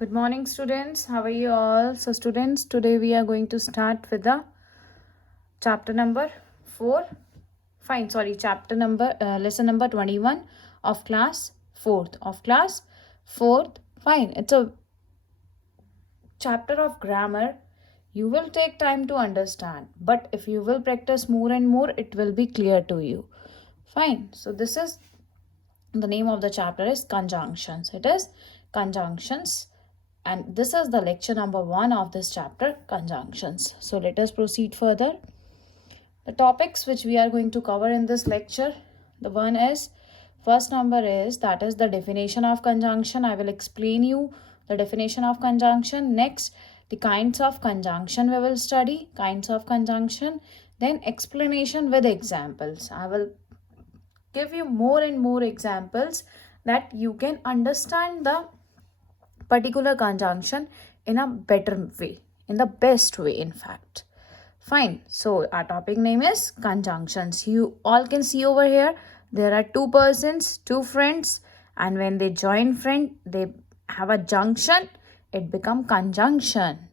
Good morning, students. How are you all? So, students, today we are going to start with the chapter number 4. Fine, sorry, lesson number 21 of class 4th. Fine, it's a chapter of grammar. You will take time to understand, but if you will practice more and more, it will be clear to you. Fine, so this is the name of the chapter is conjunctions. It is conjunctions, and this is the lecture number 1 of this chapter, conjunctions. So let us proceed further. The topics which we are going to cover in this lecture, the one is first number is that is the definition of conjunction. I will explain you the definition of conjunction. Next, the kinds of conjunction we will study, kinds of conjunction. Then explanation with examples. I will give you more and more examples that you can understand the particular conjunction in a better way, in the best way, in fact. Fine. So our topic name is conjunctions. You all can see over here there are two persons, two friends, and when they join friend, they have a junction. It become conjunction.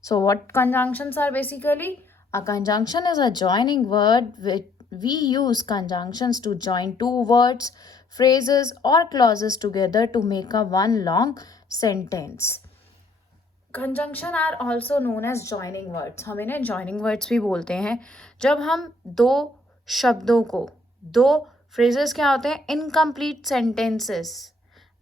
So what conjunctions are basically? A conjunction is a joining word which we use conjunctions to join two words, phrases or clauses together to make a one long sentence. Conjunction are also known as joining words. हम इन्हें joining words भी बोलते हैं. जब हम दो शब्दों को, दो फ्रेजेस क्या होते हैं, इनकम्प्लीट सेंटेंसेस,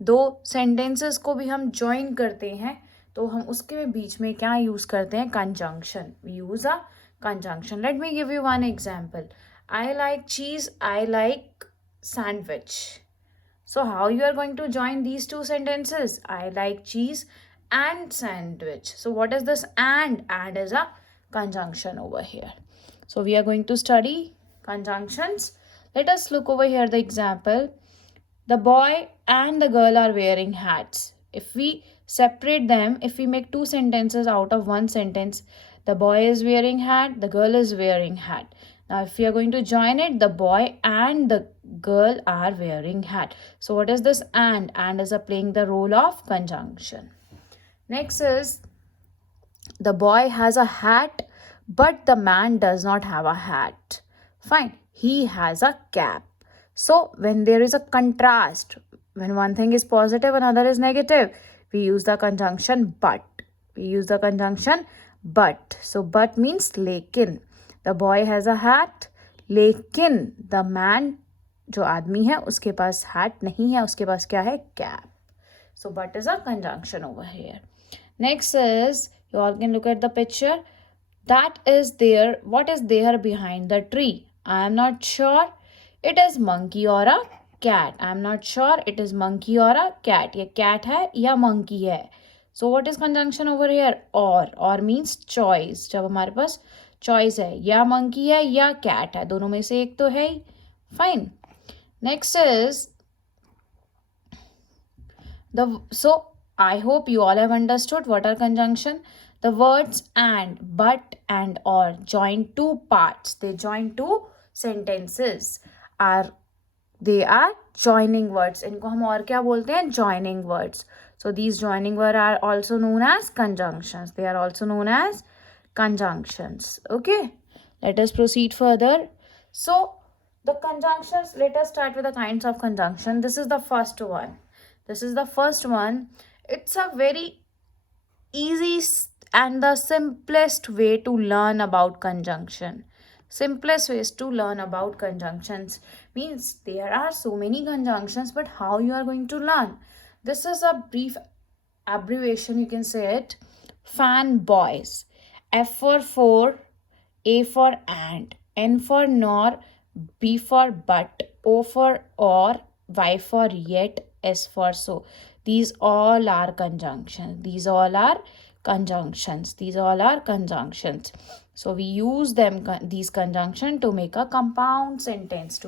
दो सेंटेंसेस को भी हम जॉइन करते हैं तो हम उसके बीच में क्या यूज़ करते हैं, conjunction. We use a conjunction. Let me give you one example. I like cheese, I like sandwich. So how you are going to join these two sentences? I like cheese and sandwich. So what is this and? And is a conjunction over here. So we are going to study conjunctions. Let us look over here the example. The boy and the girl are wearing hats. If we separate them, if we make two sentences out of one sentence, the boy is wearing hat, the girl is wearing hat. Now, if we are going to join it, the boy and the girl are wearing hat. So, what is this and? And is playing the role of conjunction. Next is the boy has a hat, but the man does not have a hat. Fine. He has a cap. So, when there is a contrast, when one thing is positive, another is negative, we use the conjunction but. We use the conjunction but. So, but means lekin. The boy has a hat, लेकिन the man जो आदमी है उसके पास hat नहीं है, उसके पास क्या है, cap. So but is a conjunction over here. Next is, you all can look at the picture. That is there. What is there behind the tree? I am not sure. It is monkey or a cat. I am not sure. It is monkey or a cat. ये cat है या monkey है. So what is conjunction over here? Or means choice. जब हमारे पास choice है, या monkey है या कैट है, दोनों में से एक तो है ही. Fine. Next is so I hope you all have understood what are conjunction. The words and, but and or join two parts. They join two sentences. They are joining words. इनको हम और क्या बोलते हैं, joining words. So these joining words are also known as conjunctions. They are also known as conjunctions. Okay, let us proceed further. So the conjunctions, let us start with the kinds of conjunction. This is the first one. It's a very easy and the simplest way to learn about conjunction. Simplest ways to learn about conjunctions means there are so many conjunctions, but how you are going to learn? This is a brief abbreviation, you can say it. Fanboys. F for, A for and, N for nor, B for but, O for or, Y for yet, S for so. These all are conjunctions. These all are conjunctions. So we use them, these conjunction, to make a compound sentence.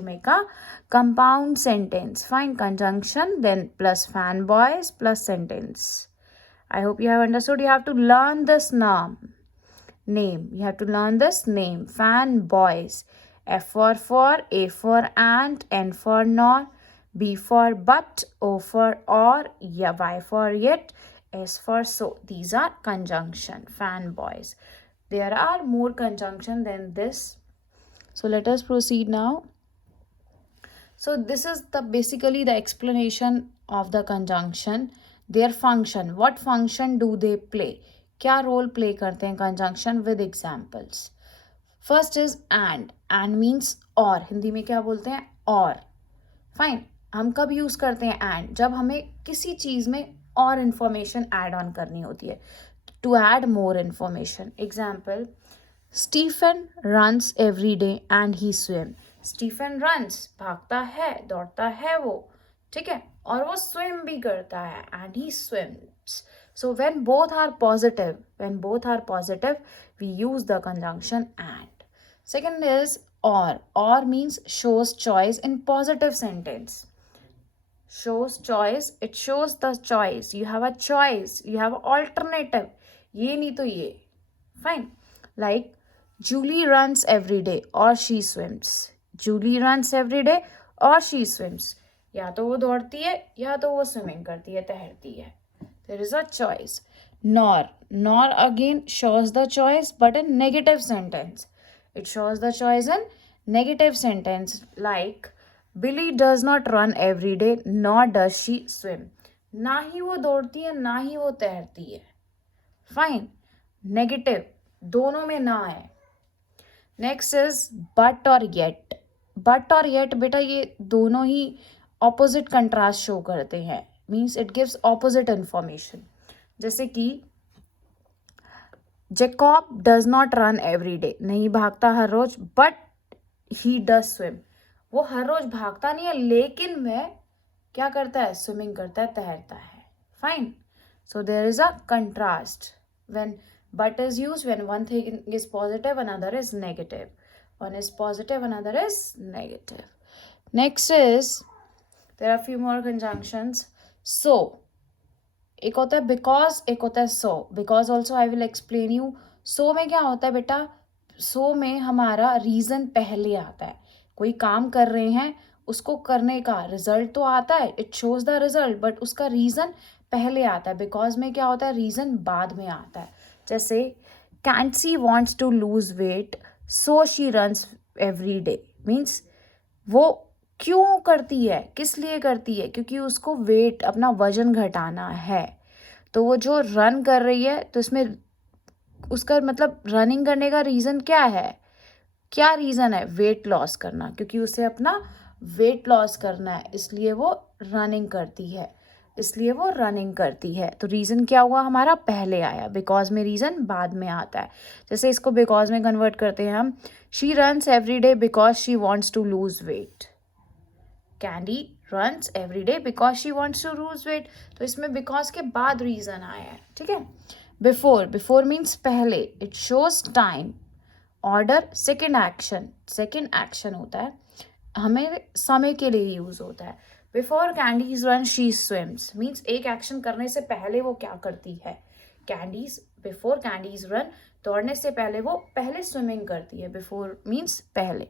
Fine. Conjunction, then plus fanboys plus sentence. I hope you have understood. You have to learn this name. You have to learn this name. Fanboys. F for, A for and, N for nor, B for but, O for or, Y for yet, S for so. These are conjunction, fanboys. There are more conjunction than this. So let us proceed now. So this is the basically the explanation of the conjunction. Their function, what function do they play, क्या role play करते हैं conjunction with examples. First is and means और, हिंदी में क्या बोलते हैं और. Fine, हम कब यूज करते हैं and, जब हमें किसी चीज में और इंफॉर्मेशन ऐड ऑन करनी होती है, to add more information. Example, Stephen runs every day and he swim. Stephen runs, भागता है, दौड़ता है वो, ठीक है, और वो स्विम भी करता है, and he swims. So when both are positive we use the conjunction and. Second is or means shows choice in positive sentence. Shows choice, it shows the choice. You have a choice, you have alternative. ये नहीं तो ये. Fine. Like Julie runs every day or she swims. Julie runs every day or she swims. या तो वो दौड़ती है या तो वो स्विमिंग करती है, तैरती है. There is a choice. Nor again shows the choice but in negative sentence. It shows the choice in negative sentence. Like Billy does not run every day nor does she swim. ना ही वो दौड़ती है ना ही वो तैरती है. Fine, negative, दोनों में ना है. नेक्स्ट इज बट और येट. बट और येट बेटा ये दोनों ही ऑपोजिट कंट्रास्ट शो करते हैं. Means it gives opposite information. जैसे कि Jakob does not run every day, नहीं भागता हर रोज, बट ही डज स्विम. वो हर रोज भागता नहीं है लेकिन वह क्या करता है, स्विमिंग करता है, तैरता है. Fine. So there is a contrast when but is used when one thing is positive, another is negative. One is positive, another is negative. Next is, there are a few more conjunctions. So, एक होता है because, एक होता है so. Because also I will explain you. So में क्या होता है बेटा, so में हमारा reason पहले आता है. कोई काम कर रहे हैं, उसको करने का रिजल्ट तो आता है, it shows the result, but उसका reason पहले आता है. Because में क्या होता है, reason बाद में आता है. जैसे Kancy wants to lose weight so she runs every day. Means वो क्यों करती है, किस लिए करती है, क्योंकि उसको वेट, अपना वजन घटाना है. तो वो जो रन कर रही है तो इसमें उसका मतलब रनिंग करने का रीज़न क्या है, क्या रीज़न है, वेट लॉस करना, क्योंकि उसे अपना वेट लॉस करना है, इसलिए वो रनिंग करती है. तो रीज़न क्या हुआ, हमारा पहले आया. बिकॉज में रीज़न बाद में आता है. जैसे इसको बिकॉज में कन्वर्ट करते हैं हम, she runs every day because she wants to lose weight. Candy runs every day because she wants to lose weight. तो इसमें बिकॉज के बाद रीज़न आया है. ठीक है. बिफोर मीन्स पहले. It shows time. Order second action होता है, हमें समय के लिए यूज होता है. Before candies run she swims means एक एक्शन करने से पहले वो क्या करती है. बिफोर कैंडीज रन, दौड़ने से पहले वो पहले स्विमिंग करती है. बिफोर मीन्स पहले.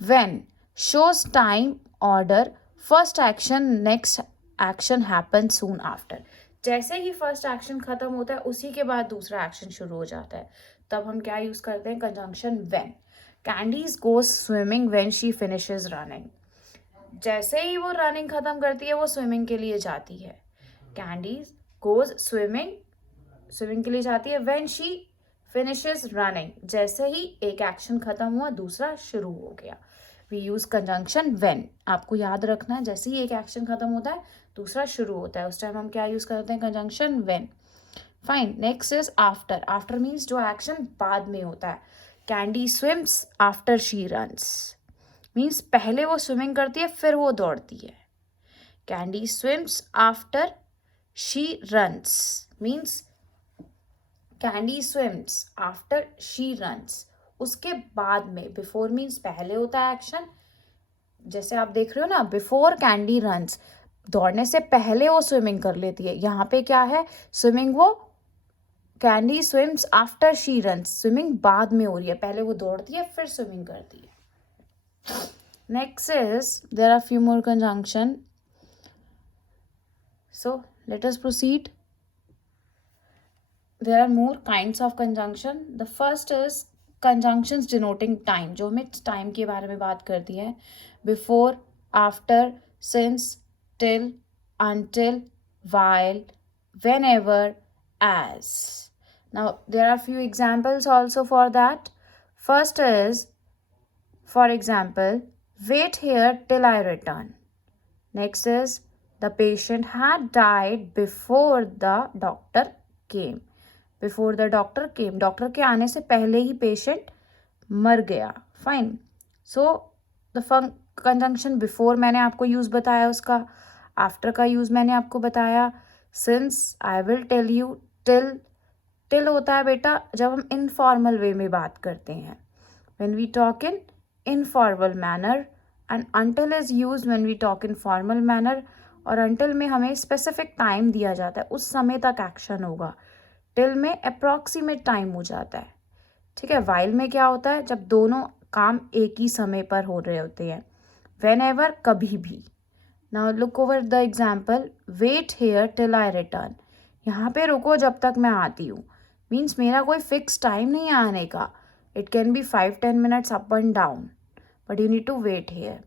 When shows time, order, first action, next action happen soon after. जैसे ही फर्स्ट एक्शन खत्म होता है उसी के बाद दूसरा एक्शन शुरू हो जाता है. तब हम क्या यूज करते हैं, conjunction when. Candies goes swimming when she finishes running. जैसे ही वो रनिंग खत्म करती है वो स्विमिंग के लिए जाती है. कैंडीज गोज स्विमिंग के लिए जाती है. व्हेन शी फिनिशेज रनिंग, जैसे ही एक एक्शन खत्म हुआ दूसरा शुरू हो गया. We use conjunction when. आपको याद रखना है, जैसे ही एक एक्शन खत्म होता है दूसरा शुरू होता है, उस टाइम हम क्या यूज करते हैं, conjunction when. Fine. Next is after means जो एक्शन बाद में होता है. Candy swims after she runs means पहले वो स्विमिंग करती है फिर वो दौड़ती है. Candy swims after she runs means candy swims after she runs, उसके बाद में. बिफोर मीन्स पहले होता है एक्शन, जैसे आप देख रहे हो ना, बिफोर कैंडी रन्स, दौड़ने से पहले वो स्विमिंग कर लेती है. यहाँ पे क्या है, स्विमिंग वो candy swims after she runs, swimming बाद में हो रही है, पहले वो दौड़ती है फिर स्विमिंग करती है. Next is, there are few more conjunction. So let us proceed. there are more kinds of conjunction. The first is conjunctions denoting time, जो हमें time के बारे में बात करती है. Before, after, since, till, until, while, whenever, as. Now there are few examples also for that. First is, for example, wait here till I return. Next is, the patient had died before the doctor came. Before the doctor came, doctor के आने से पहले ही patient मर गया. Fine. So the conjunction before मैंने आपको use बताया उसका, आफ्टर का यूज़ मैंने आपको बताया. Since, I will tell you, till. Till होता है बेटा जब हम इनफॉर्मल वे में बात करते हैं, when we talk in informal manner, and until is used when we talk in formal manner. और until में हमें स्पेसिफिक टाइम दिया जाता है, उस समय तक एक्शन होगा. टिल में अप्रॉक्सीमेट टाइम हो जाता है. ठीक है. वाइल में क्या होता है, जब दोनों काम एक ही समय पर हो रहे होते हैं. वेन एवर, कभी भी. Now look over the example, wait here till I return. यहाँ पे रुको जब तक मैं आती हूँ. मीन्स मेरा कोई फिक्स टाइम नहीं है आने का. It can be 5-10 minutes up and down, but you need to wait here.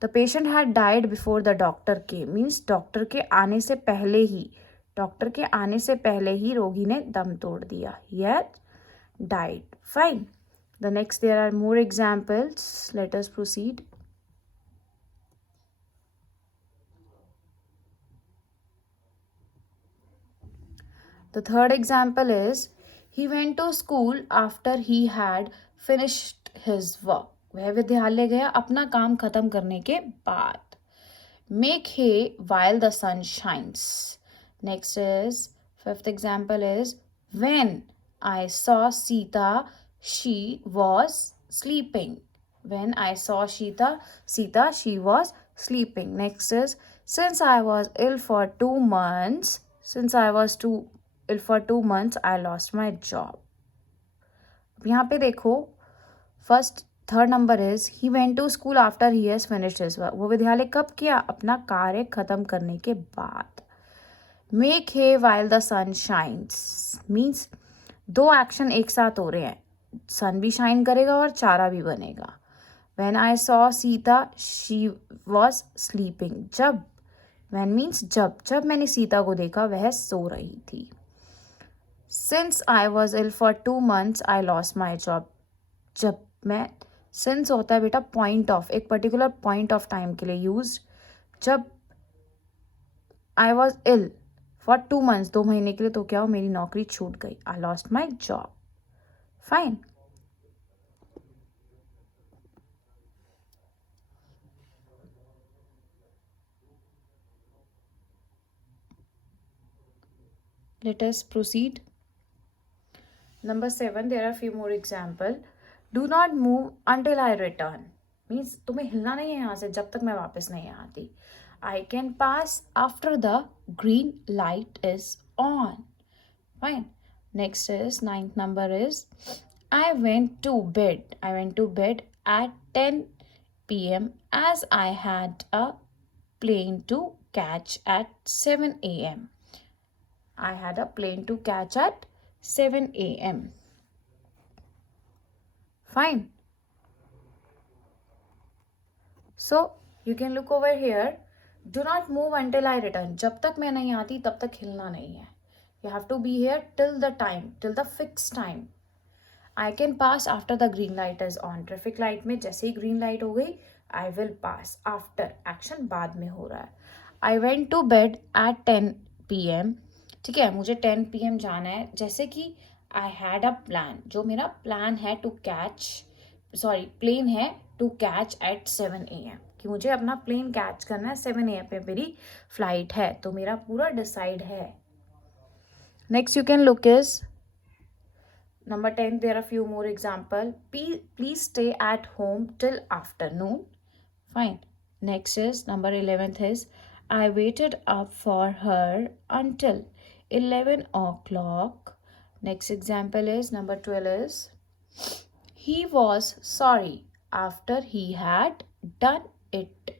The patient had died before the doctor came. Means doctor के आने से पहले ही, डॉक्टर के आने से पहले ही रोगी ने दम तोड़ दिया. He had died. Fine. The next, there are more examples. Let us proceed. The third example is, he went to school after he had finished his work. वह विद्यालय गया अपना काम खत्म करने के बाद. Make hay while the sun shines. Next is, fifth example is, when I saw Sita, she was sleeping. When I saw Sita, she was sleeping. Next is, since I was ill for 2 months, ill for 2 months, I lost my job. अब यहाँ पे देखो, first third number is, he went to school after he has finished his work. वो विद्यालय कब किया, अपना कार्य खत्म करने के बाद. Make hay while the sun shines. Means दो एक्शन एक साथ हो रहे हैं, सन भी शाइन करेगा और चारा भी बनेगा. When I saw Sita, she was sleeping. जब, व्हेन मीन्स जब मैंने सीता को देखा वह सो रही थी. Since I was ill for 2 months, I lost my job. जब मैं, since होता है बेटा पॉइंट ऑफ, एक पर्टिकुलर पॉइंट ऑफ टाइम के लिए यूज. जब I was ill for 2 months, 2 महीने के लिए, तो क्या हो, मेरी नौकरी छूट गई. I lost my job. Fine. Let us proceed. Number 7, there are few more example. Do not move until I return. Means तुम्हें हिलना नहीं है यहाँ से जब तक मैं वापस नहीं आती. I can pass after the green light is on. Fine. Next is, 9th number is, I went to bed at 10 p.m. as I had a plane to catch at 7 a.m. I had a plane to catch at 7 a.m. Fine. So you can look over here. Do not move until I return. जब तक मैं नहीं आती तब तक हिलना नहीं है. You have to be here till the time, till the fixed time. I can pass after the green light is on. Traffic light में जैसे ही ग्रीन लाइट हो गई, I will pass. After, action बाद में हो रहा है. I went to bed at 10 p.m. ठीक है, मुझे 10 p.m. जाना है. जैसे कि I had a plan, जो मेरा प्लान है टू कैच, सॉरी प्लेन है टू कैच एट 7 a.m. कि मुझे अपना प्लेन कैच करना है 7 a.m. पे मेरी फ्लाइट है, तो मेरा पूरा डिसाइड है. Next you can look is number 10. There are few more example. Please stay at home till afternoon. Fine. Next is number 11th is, I waited up for her until 11 o'clock. Next example is number 12 is, he was sorry after he had done it.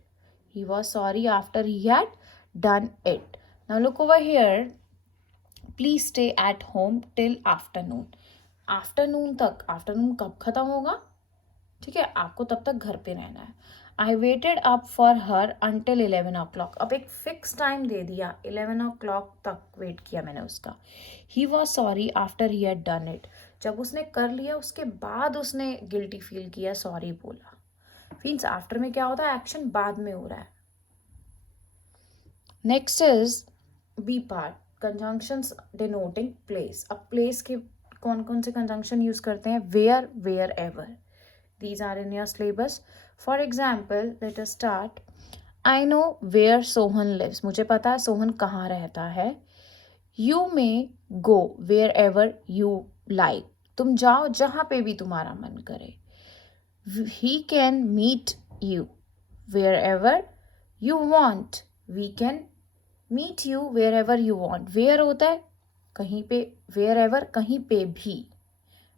He was sorry after he had done it. Now look over here. Please stay at home till afternoon. Afternoon तक, afternoon कब खत्म होगा, ठीक है, आपको तब तक घर पे रहना है. I waited up for her until 11 o'clock. अब एक फिक्स टाइम दे दिया, 11 o'clock तक वेट किया मैंने उसका. He was sorry after he had done it. जब उसने कर लिया उसके बाद उसने गिल्टी फील किया, सॉरी बोला. मीन्स आफ्टर में क्या होता है, एक्शन बाद में हो रहा है. Next is B part, conjunctions denoting place. अब प्लेस के कौन कौन से कंजंक्शन यूज करते हैं, where, wherever. These are in your syllabus. For example, let us start. I know where Sohan lives. मुझे पता है सोहन कहाँ रहता है. You may go wherever you like. तुम जाओ जहाँ पे भी तुम्हारा मन करे. He can meet you wherever you want. We can meet you wherever you want. Where होता है कहीं पे, wherever कहीं पे भी.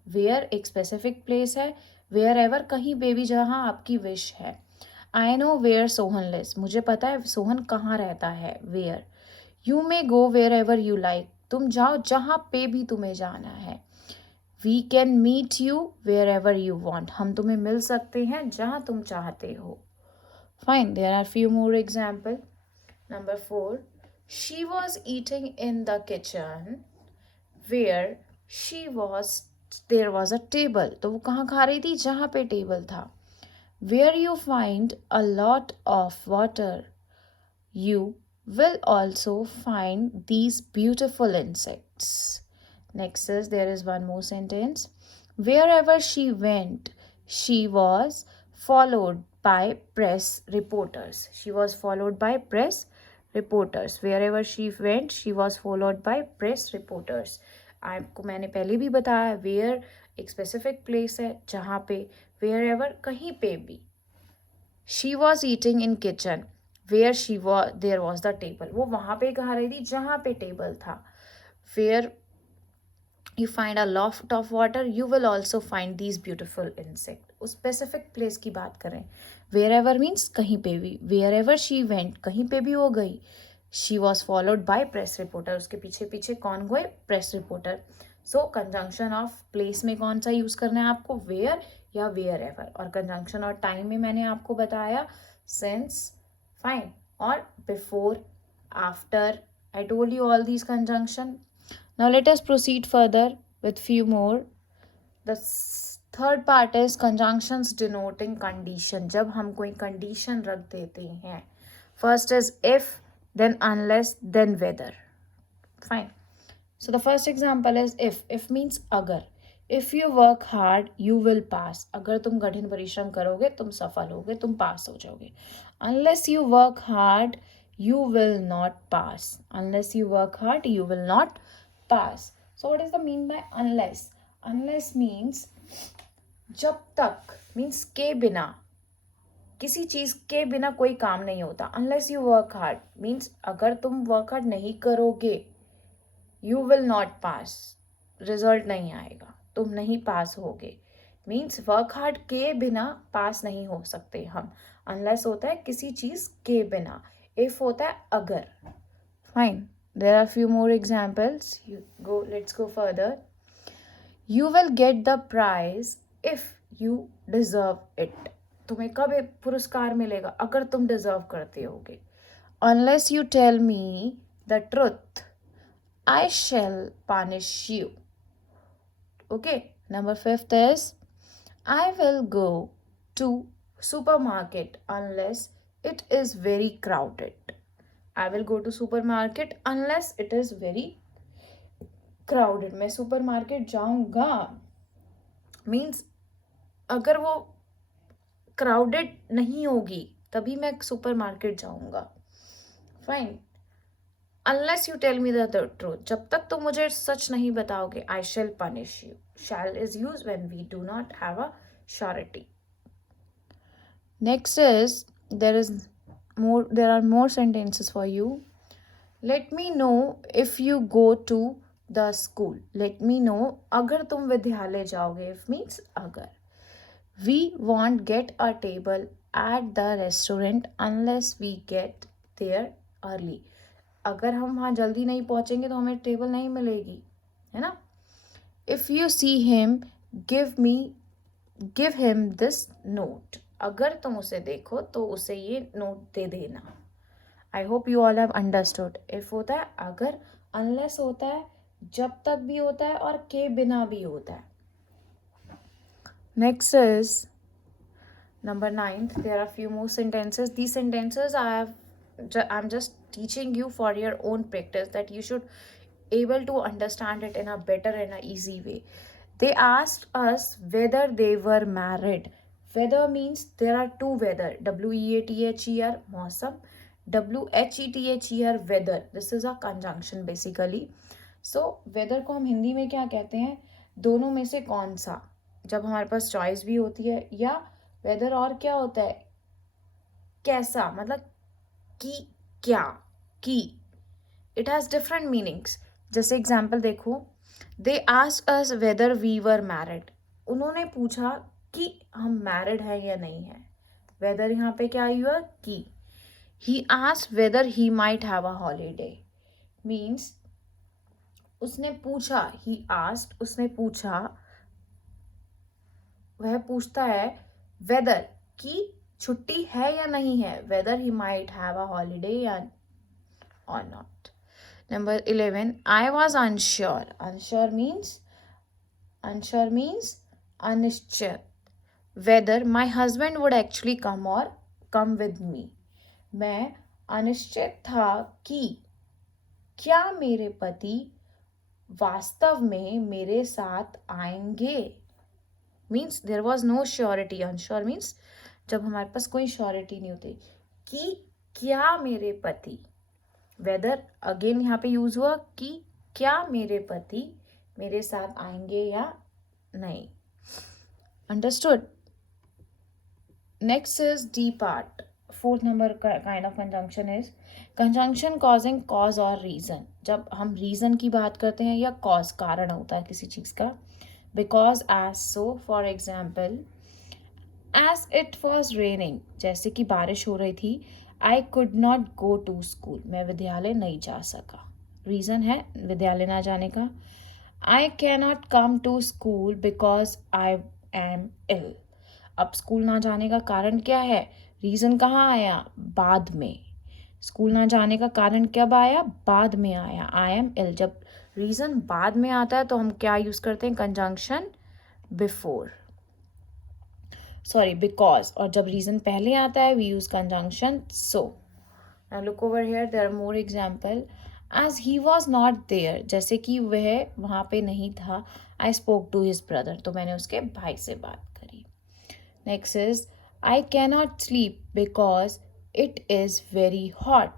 Where एक स्पेसिफिक प्लेस है, वेयर एवर कहीं पे भी जहाँ आपकी विश है. I know where Sohan lives. मुझे पता है सोहन कहाँ रहता है, where. You may go wherever you like. तुम जाओ जहाँ पे भी तुम्हें जाना है. We can meet you wherever you want. हम तुम्हें मिल सकते हैं जहाँ तुम चाहते हो. Fine, there are few more example. Number 4, she was eating in the kitchen where she was there was a table. तो वो कहाँ खा रही थी, जहाँ पे टेबल था. Where you find a lot of water you will also find these beautiful insects. Next is, there is one more sentence. Wherever she went she was followed by press reporters. She was followed by press reporters. Wherever she went, she was followed by press reporters. आपको मैंने पहले भी बताया, where एक specific place है जहाँ पे, where ever कहीं पे भी. She was eating in kitchen where she was there was the table. वो वहाँ पे खा रही थी जहाँ पे टेबल था. Where you find a lot of water you will also find these beautiful insect. उस स्पेसिफिक प्लेस की बात करें. wherever means कहीं पे भी. wherever she went कहीं पे भी वो गई. she was followed by press reporter. उसके पीछे पीछे कौन गए, press reporter. so conjunction of place में कौन सा यूज करना है आपको, where या wherever. और conjunction और time में मैंने आपको बताया since, fine, और before, after. I told you all these conjunction. Now let us proceed further with few more. The third part is conjunctions denoting condition. जब हम कोई condition रख देते हैं. First is if, then unless, then whether. Fine. So the first example is if. If means अगर. If you work hard, you will pass. अगर तुम कठिन परिश्रम करोगे, तुम सफल होगे, तुम पास हो जाओगे. Unless you work hard, you will not pass. Unless you work hard, you will not pass. So what is the mean by unless? Unless means जब तक, means के बिना, किसी चीज के बिना कोई काम नहीं होता. Unless you work hard means अगर तुम work hard नहीं करोगे, you will not pass, result नहीं आएगा, तुम नहीं पास होगे. मीन्स वर्क हार्ड के बिना पास नहीं हो सकते हम. अनलेस होता है किसी चीज के बिना. इफ होता है अगर. Fine, there are few more examples. Let's go further. You will get the prize if you deserve it. तुम्हें कब पुरस्कार मिलेगा, अगर तुम डिजर्व करते होगे. Unless you tell me the truth, I shall punish you. Okay. Number 5 is I will go to supermarket unless it is very crowded. I will go to supermarket unless it is very crowded. मैं supermarket जाऊंगा means अगर वो crowded नहीं होगी तभी मैं supermarket जाऊंगा. Fine. Unless you tell me the truth. जब तक तुम मुझे सच नहीं बताओगे, I shall punish you. Shall is used when we do not have a surety. Next is there are more sentences for you. Let me know if you go to the school. Let me know अगर तुम विद्यालय जाओगे. If means अगर. We won't get a table at the restaurant unless we get there early. अगर हम वहाँ जल्दी नहीं पहुँचेंगे तो हमें टेबल नहीं मिलेगी, है ना। If you see him give him this note, अगर तुम उसे देखो तो उसे ये नोट दे देना। I hope you all have understood. If होता है अगर, अनलेस होता है जब तक भी होता है, और के बिना भी होता है। Next is number 9. There are few more sentences. These sentences I'm just teaching you for your own practice, that you should able to understand it in a better and a easy way. They asked us whether they were married. Weather means there are two weather, WEATHER मौसम, WHETHER weather. This is a conjunction basically. So weather को हम हिंदी में क्या कहते हैं, दोनों में से कौन सा, जब हमारे पास चॉइस भी होती है, या वेदर और क्या होता है, कैसा, मतलब कि क्या, कि इट हैज़ डिफरेंट मीनिंग्स। जैसे एग्जाम्पल देखो, they asked us whether we were married, उन्होंने पूछा कि हम मैरिड हैं या नहीं है। वेदर यहाँ पे क्या हुआ, कि। He asked weather he might have a holiday, means उसने पूछा, ही आस्क्ड उसने पूछा, वह पूछता है वेदर की छुट्टी है या नहीं है, whether he might have a holiday या or not. Number 11, I was unsure. Unsure means अनिश्चित। Whether my husband would actually come or come with me, मैं अनिश्चित था कि क्या मेरे पति वास्तव में मेरे साथ आएंगे। Means there was no surety. Unsure means जब हमारे पास कोई श्योरिटी नहीं होती कि क्या मेरे पति, वेदर अगेन यहाँ पे यूज हुआ कि क्या मेरे पति मेरे साथ आएंगे या नहीं। Understood. Next is D part. Fourth number kind of conjunction is conjunction causing cause और रीजन। जब हम रीजन की बात करते हैं या कॉज, कारण होता है किसी चीज का। Because, as, so, for example, as it was raining, जैसे कि बारिश हो रही थी। I could not go to school, मैं विद्यालय नहीं जा सका। रीज़न है विद्यालय ना जाने का। I can not come to school because I am ill, अब स्कूल ना जाने का कारण क्या है, रीज़न कहाँ आया, बाद में। स्कूल ना जाने का कारण कब आया, बाद में आया, आई एम इल। जब रीज़न बाद में आता है तो हम क्या यूज़ करते हैं, कंजंक्शन बिफोर, सॉरी बिकॉज। और जब रीज़न पहले आता है we use conjunction so. Now look over here, there are more example. As he was not there, जैसे कि वह वहाँ पे नहीं था। I spoke to his brother, तो मैंने उसके भाई से बात करी। Next is I can not sleep because it is very hot,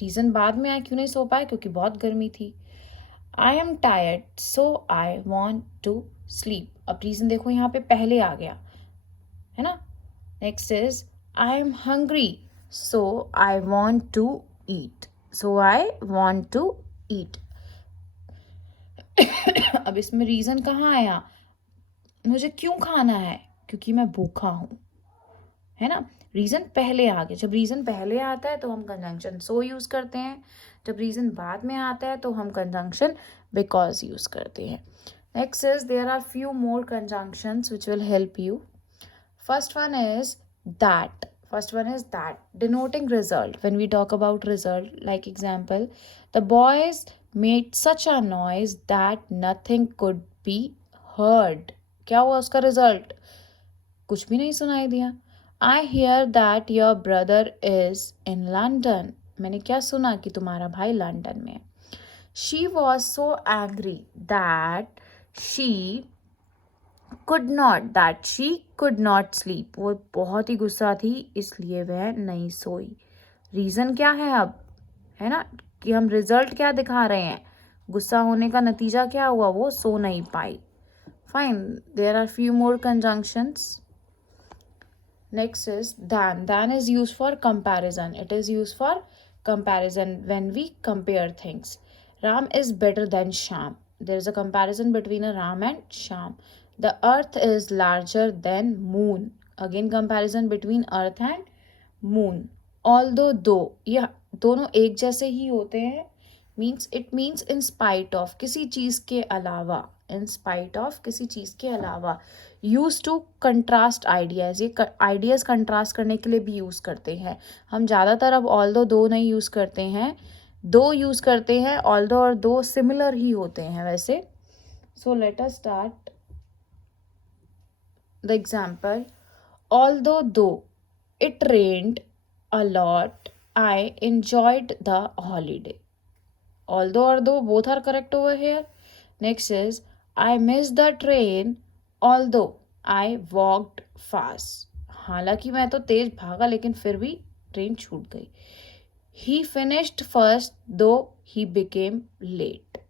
reason बाद में आया, क्यों नहीं सो पाए, क्योंकि बहुत गर्मी थी। I am tired so I want to sleep, अब रीज़न देखो यहाँ पे पहले आ गया, है ना। Next is I am hungry so I want to eat, so I want to eat. अब इसमें रीज़न कहाँ आया, मुझे क्यों खाना है, क्योंकि मैं भूखा हूँ, है ना। रीज़न पहले आ गया, जब रीज़न पहले आता है तो हम कंजंक्शन सो यूज़ करते हैं, जब रीज़न बाद में आता है तो हम कंजंक्शन बिकॉज यूज़ करते हैं। Next is there are few more conjunctions which will help you. First one is that. Denoting result. When we talk about result, like example, the boys made such a noise that nothing could be heard. क्या हुआ उसका result? कुछ भी नहीं सुनाई दिया। I hear that your brother is in London. मैंने क्या सुना कि तुम्हारा भाई लंदन में है। She was so angry that she could not sleep. वो बहुत ही गुस्सा थी इसलिए वह नहीं सोई। रीज़न क्या है अब, है ना, कि हम रिजल्ट क्या दिखा रहे हैं, गुस्सा होने का नतीजा क्या हुआ, वो सो नहीं पाई। Fine, there are few more conjunctions. Next is than. Than is used for comparison. It is used for comparison when we compare things. Ram is better than Sham. There is a comparison between a Ram and Sham. The earth is larger than moon. Again comparison between earth and moon. Although दो, ये दोनों एक जैसे ही होते हैं, means it means in spite of, किसी चीज़ के अलावा, इन स्पाइट ऑफ किसी चीज़ के अलावा। यूज टू कंट्रास्ट आइडियाज़, ये आइडियाज़ कंट्रास्ट करने के लिए भी यूज़ करते हैं हम। ज़्यादातर अब ऑल्दो दो नहीं यूज़ करते हैं, दो यूज़ करते हैं। ऑल्दो और दो सिमिलर ही होते हैं वैसे। So let us start the example. Although दो it rained a lot, I enjoyed the holiday. Although or though, both are correct over here. Next is, I missed the train although I walked fast. हालांकि मैं तो तेज भागा लेकिन फिर भी train छूट गई. He finished first though he became late.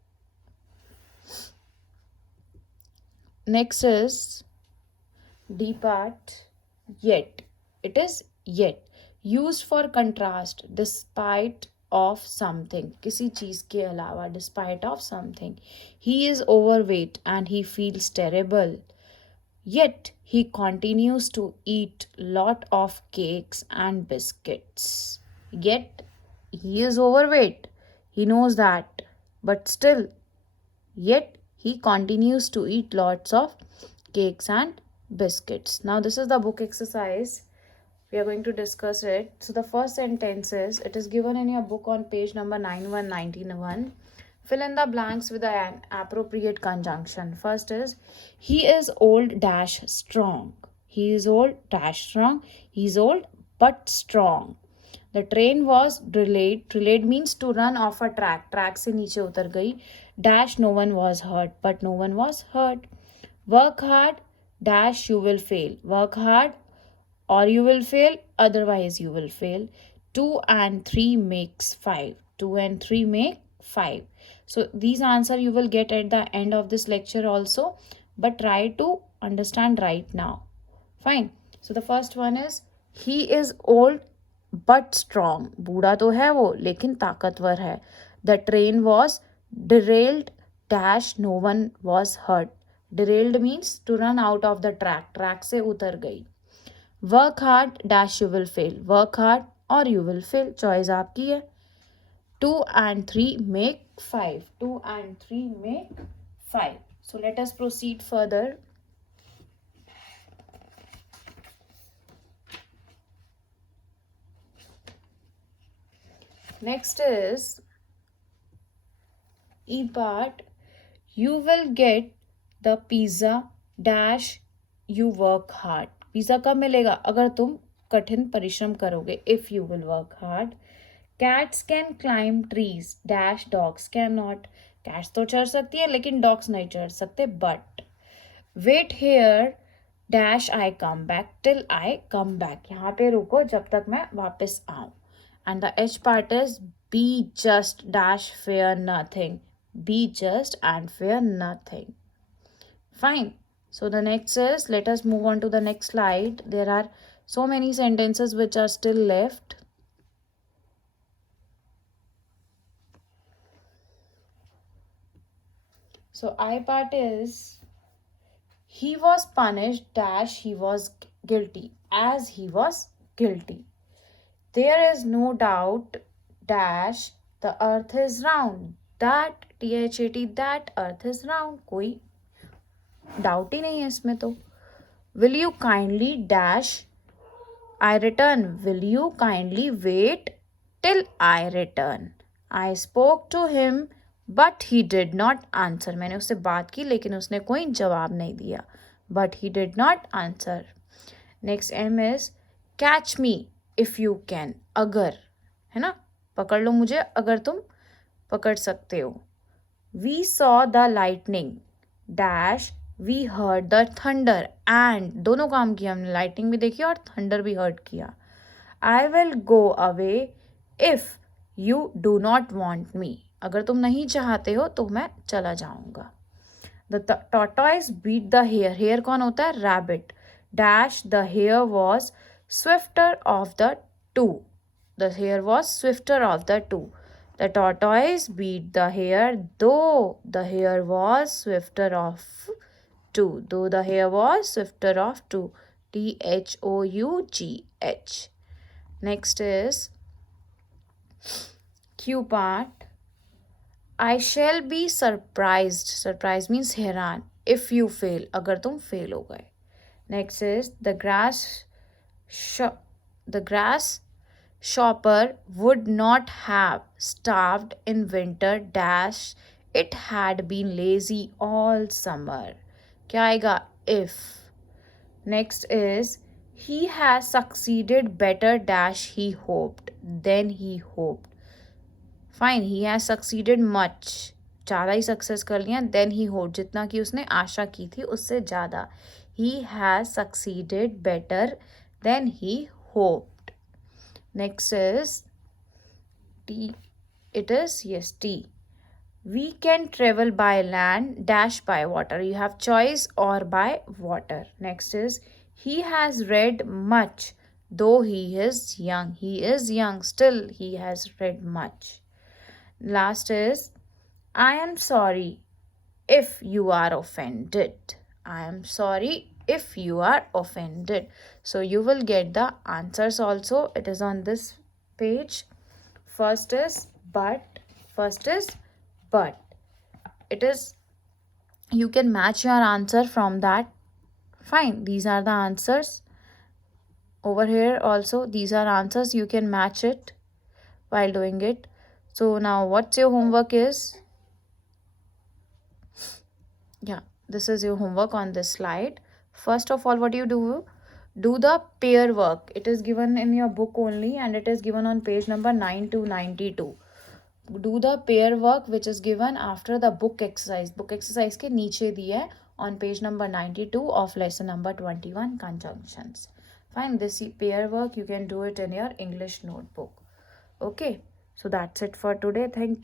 Next is D part, yet. It is yet, used for contrast, despite of something, किसी चीज़ के अलावा, despite of something. He is overweight and he feels terrible, yet he continues to eat lot of cakes and biscuits. Yet he is overweight, he knows that, but still, yet he continues to eat lots of cakes and biscuits. Now this is the book exercise. We are going to discuss it. So the first sentence is, it is given in your book on page number 9191. Fill in the blanks with an appropriate conjunction. First is, he is old dash strong. He is old dash strong. He is old but strong. The train was delayed. Delayed means to run off a track. Track से नीचे उतर गई. Dash no one was hurt, but no one was hurt. Work hard dash you will fail. Work hard or you will fail, otherwise you will fail. 2 and 3 makes 5. 2 and 3 make 5. So these answer you will get at the end of this lecture also, but try to understand right now. Fine. So the first one is, he is old but strong. बूढ़ा तो है वो लेकिन ताकतवर है. The train was derailed dash no one was hurt. Derailed means to run out of the track. Track से उतर गई. Work hard dash you will fail. Work hard और यू विल फेल, चॉइस आपकी है. 2 and 3 make 5. 2 and 3 make 5. So let us proceed further. Next is E part. You will get the pizza dash you work hard. Pizza कब मिलेगा? अगर तुम कठिन परिश्रम करोगे. If you will work hard. Cats can climb trees dash dogs can not. कैट्स तो चढ़ सकती है लेकिन डॉग्स नहीं चढ़ सकते. But wait here dash I come back till I come back. यहाँ पे रुको जब तक मैं वापस आऊँ. And the H part is, be just dash fair nothing. Be just and fair nothing. Fine. So the next is, let us move on to the next slide. There are so many sentences which are still left. So I part is, he was punished dash he was guilty as he was guilty. There is no doubt dash the earth is round. That THAT that earth is round. कोई doubt ही नहीं है इसमें तो. Will you kindly dash I return. Will you kindly wait till I return. I spoke to him but he did not answer. मैंने उससे बात की लेकिन उसने कोई जवाब नहीं दिया. But he did not answer. Next M is, catch me if you can. अगर, है ना, पकड़ लो मुझे अगर तुम पकड़ सकते हो. We saw the lightning dash we heard the thunder. And दोनों काम किया हमने, लाइटनिंग भी देखी और थंडर भी हर्ड किया. I will go away if you do not want me. अगर तुम नहीं चाहते हो तो मैं चला जाऊंगा. The tortoise beat the hare. Hare कौन होता है? Rabbit. Dash the hare was swifter of the two. The hare was swifter of the two. The tortoise beat the hare though the hare was swifter of two. Though the hare was swifter of two. THOUGH. Next is Q part. I shall be surprised. Surprised means हैरान. If you fail. अगर तुम fail हो गए. Next is the grass shopper would not have starved in winter dash. It had been lazy all summer. क्या आएगा? If. Next is he has succeeded better dash he hoped than he hoped. Fine. He has succeeded much. ज़्यादा ही success कर लिया. Than he hope. जितना कि उसने आशा की थी उससे ज़्यादा. He has succeeded better than he hoped. Next is T. It is yes T. We can travel by land dash by water. You have choice or by water. Next is he has read much though he is young. He is young, still he has read much. Last is I am sorry if you are offended. I am sorry if you are offended. So you will get the answers also. It is on this page. First is but. It is, you can match your answer from that. Fine, these are the answers. Over here also these are answers. You can match it while doing it. So now what's your homework is? Yeah, this is your homework on this slide. First of all, what you do the pair work. It is given in your book only and it is given on page number 9 to 92. Do the pair work which is given after the book exercise. Book exercise के नीचे दिया है on page number 92 of lesson number 21 conjunctions. Fine, this pair work you can do it in your English notebook. Okay, so that's it for today. Thank you.